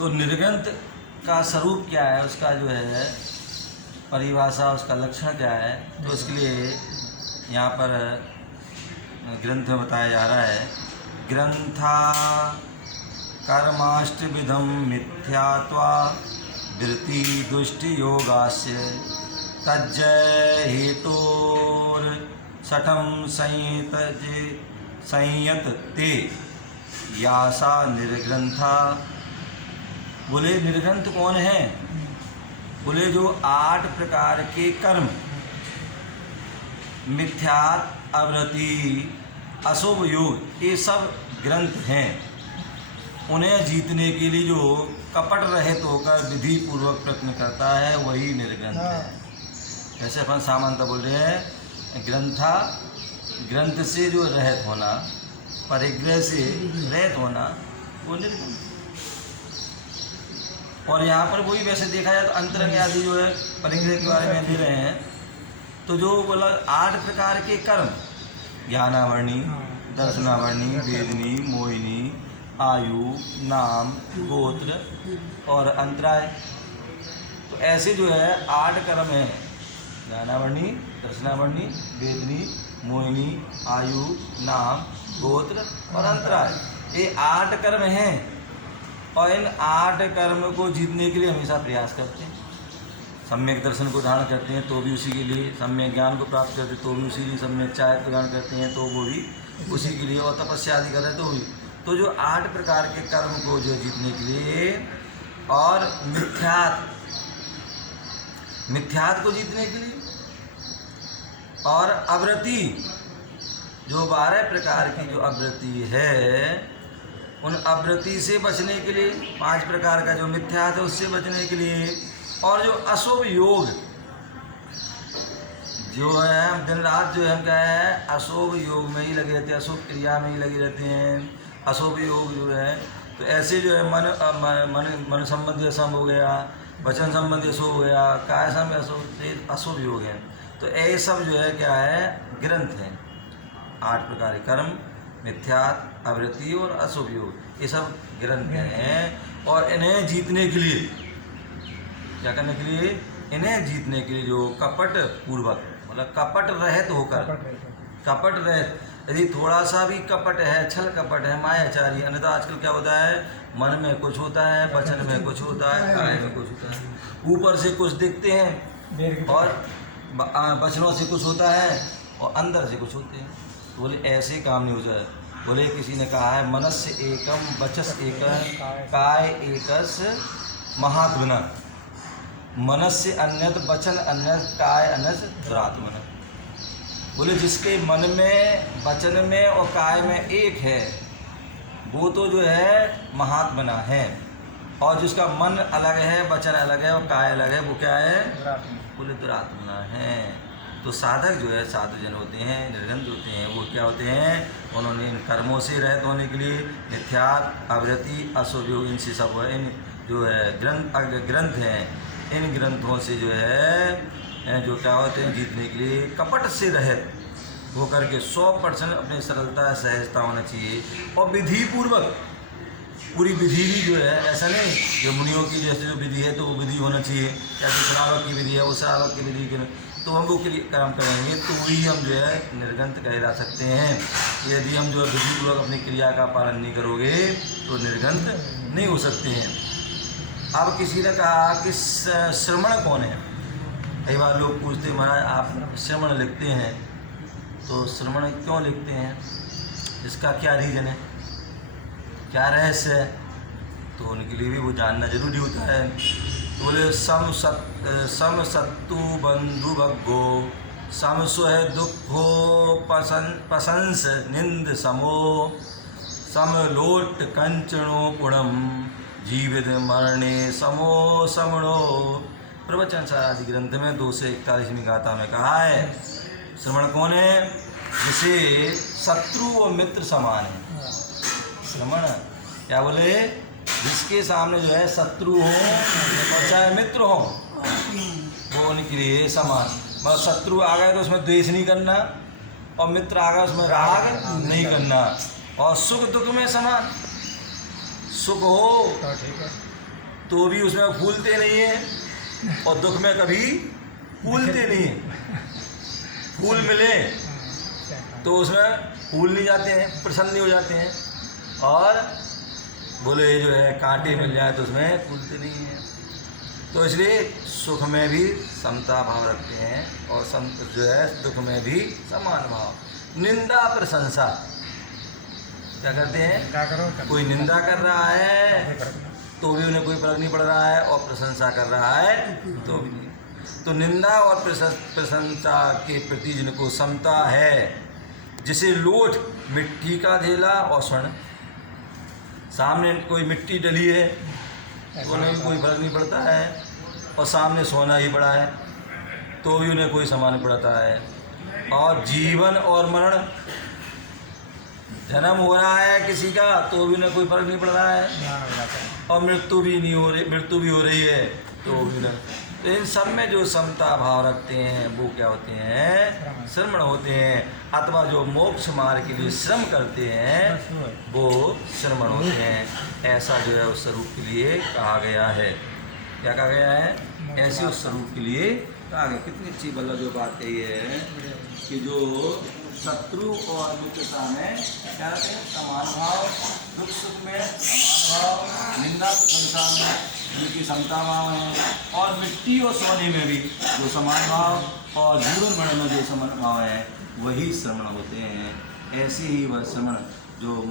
तो निर्ग्रंथ का स्वरूप क्या है, उसका जो है परिभाषा, उसका लक्षण क्या है, तो इसके लिए यहाँ पर ग्रंथ में बताया जा रहा है। ग्रंथा कर्माष्टविधम मिथ्यात्वा वृत्ति दुष्टि योगास्य तज्जय हेतोर सठम संयत ते यासा निर्ग्रंथा। बोले निर्ग्रंथ कौन है? बोले जो 8 प्रकार के कर्म, मिथ्यात, अवृत्ति, अशुभ योग, ये सब ग्रंथ हैं। उन्हें जीतने के लिए जो कपट रहित होकर विधि पूर्वक प्रयत्न करता है वही निर्ग्रंथ है। जैसे अपन सामान्यतः बोल रहे हैं ग्रंथा, ग्रंथ से जो रहित होना, परिग्रह से रहित होना, वो निर्ग्रंथ। और यहाँ पर वही वैसे देखा जाए तो अंतरंग आदि जो है परिग्रह के बारे में दे रहे हैं। तो जो बोला 8 प्रकार के कर्म, ज्ञानावर्णी, दर्शनावर्णी, वेदनी, मोहिनी, आयु, नाम, गोत्र और अंतराय, तो ऐसे जो है 8 कर्म हैं। ज्ञानावर्णी, दर्शनावर्णी, वेदनी, मोहिनी, आयु, नाम, गोत्र और अंतराय, ये 8 कर्म हैं। और इन 8 कर्म को जीतने के लिए हमेशा प्रयास करते हैं। सम्यक दर्शन को धारण करते हैं तो भी उसी के लिए, सम्यक ज्ञान को प्राप्त करते हैं तो भी उसी के लिए, सम्यक चारित्र को धारण करते हैं तो वो भी उसी के लिए, और तपस्या आदि कर रहे हैं तो भी। तो जो 8 प्रकार के कर्म को जो जीतने के लिए, और मिथ्यात को जीतने के लिए, और अवृत्ति, जो 12 प्रकार की जो अवृत्ति है, उन अवृत्ति से बचने के लिए, 5 प्रकार का जो मिथ्यात है उससे बचने के लिए, और जो अशुभ योग जो है, हम दिन रात जो है हम क्या है अशुभ योग में ही लगे रहते हैं, अशुभ क्रिया में ही लगे रहते हैं। अशुभ योग जो है, तो ऐसे जो है मन संबंधी अशुभ हो गया, वचन संबंधी अशुभ हो गया, काय संबंधी अशुभ योग है। तो ये सब जो है क्या है ग्रंथ हैं। 8 प्रकार के कर्म, मिथ्यात, अवृत्ति और अशुभ योग, ये सब ग्रंथ हैं। और इन्हें जीतने के लिए क्या करने के लिए? इन्हें जीतने के लिए जो कपट पूर्वक, मतलब कपट रहित होकर, कपट रहित, यदि थोड़ा सा भी कपट है, छल कपट है, मायाचारी, अन्यथा आजकल क्या होता है, मन में कुछ होता है, वचन में कुछ होता है, काय में कुछ होता है, ऊपर से कुछ दिखते हैं और वचनों से कुछ होता है और अंदर से कुछ होते हैं। तो बोले ऐसे काम नहीं हो जाए। बोले किसी ने कहा है मनस्य एकम वचस एकम काय एकस महात्मना, मनस्य अन्यत वचन अन्यत काय अन्यत दुरात्मना। बोले जिसके मन में, वचन में और काय में एक है वो तो जो है महात्मना है, और जिसका मन अलग है, वचन अलग है और काय अलग है, वो क्या है? बोले दुरात्मना है। तो साधक जो है, साधुजन होते हैं, निर्ग्रंथ होते हैं, वो क्या होते हैं? उन्होंने इन कर्मों से रहित होने के लिए मिथ्यात, अवृत्ति, अशुभ योग, इनसे सब इन जो है ग्रंथ हैं, इन ग्रंथों से जो है जो क्या होते हैं जीतने के लिए कपट से रहित होकर के 100% अपनी सरलता, सहजता होना चाहिए। और विधि पूर्वक, पूरी विधि भी जो है, ऐसा नहीं जो मुनियों की जैसे जो विधि है तो वो विधि होना चाहिए, जैसे श्रावक की विधि है वो श्रावक की विधि के, तो हम वो काम करेंगे तो वही हम जो है निर्ग्रंथ कहे जा सकते हैं। यदि हम जो है विधिपूर्वक अपनी क्रिया का पालन नहीं करोगे तो निर्ग्रंथ नहीं हो सकते हैं। अब किसी ने कहा कि श्रवण कौन है? कई बार लोग पूछते महाराज आप श्रवण लिखते हैं, तो श्रवण क्यों लिखते हैं, इसका क्या रीज़न है, क्या रहस्य है? तो उनके लिए भी वो जानना जरूरी होता है। तो बोले सम सत्तु बंधु भग्गो सम स्वह दुखो पसंस निंद समो सम लोट कंचनो पुणम जीवित मरणे समो समणो। प्रवचन सार आदि ग्रंथ में 241वीं गाथा में कहा है श्रवण कौन है? जिसे शत्रु और मित्र समान है। श्रवण क्या बोले? जिसके सामने जो है शत्रु हो और चाहे मित्र हो वो उनके लिए समान। मतलब शत्रु आ गए तो उसमें द्वेष नहीं करना, और मित्र आ गए उसमें राग नहीं करना, और सुख दुख में समान। सुख हो तो भी उसमें फूलते नहीं हैं, और दुख में कभी फूलते नहीं हैं। फूल मिले तो उसमें फूल नहीं जाते हैं, प्रसन्न नहीं हो जाते हैं, और बोले जो है कांटे मिल जाए तो उसमें फूलते नहीं हैं। तो इसलिए सुख में भी समता भाव रखते हैं, और जो है दुख में भी समान भाव। निंदा प्रशंसा क्या करते हैं, कोई निंदा कर रहा है तो भी उन्हें कोई फर्क नहीं पड़ रहा है, और प्रशंसा कर रहा है तो भी नहीं। तो निंदा और प्रशंसा के प्रति जिनको समता है, जिसे लोट मिट्टी का ढेला और स्वर्ण, सामने कोई मिट्टी डली है तो उन्हें भी कोई फर्क नहीं पड़ता है, और सामने सोना ही पड़ा है तो भी उन्हें कोई समान नहीं पड़ता है। और जीवन और मरण, जन्म हो रहा है किसी का तो भी उन्हें कोई फर्क नहीं पड़ रहा है, और मृत्यु भी नहीं हो रही, मृत्यु भी हो रही है तो भी नहीं। तो इन सब में जो समता भाव रखते हैं वो क्या होते हैं, श्रमण होते हैं, अथवा जो मोक्ष मार्ग के लिए श्रम करते हैं वो श्रमण होते हैं। ऐसा जो है उस स्वरूप के लिए कहा गया है। क्या कहा गया है, ऐसे उस स्वरूप के लिए कहा गया। कितनी अच्छी बल्ला जो बात कही है कि जो शत्रु और मित्रता में क्या रहते हैं, समान भाव, दुख सुख में समान भाव, निंदा प्रशंसा में उनकी समता भाव है, और मिट्टी और सोने में भी जो समान भाव, और जीवन मरण में जो समान भाव है वही श्रमण होते हैं। ऐसे ही वह श्रमण जो